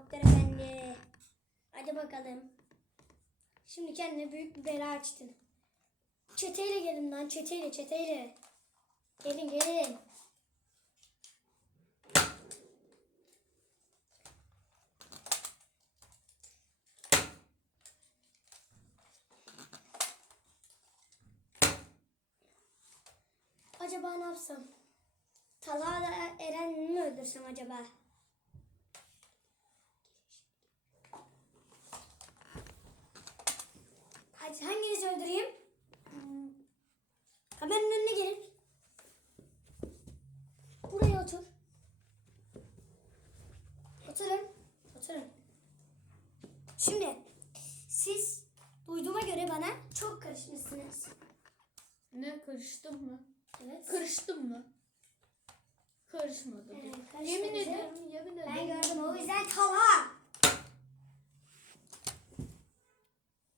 Doktor efendi. Hadi bakalım. Şimdi kendine büyük bir bela açtın. Çeteyle gelin lan çeteyle çeteyle. Gelin gelin. Acaba ne yapsam? Talha da Eren mi öldürsem acaba? Otur. Oturun. Oturun. Şimdi siz duyduğuma göre bana çok karışmışsınız. Ne karıştım mı? Evet. Karıştım mı? Karışmadım. Karışmadı. yemin ederim, yemin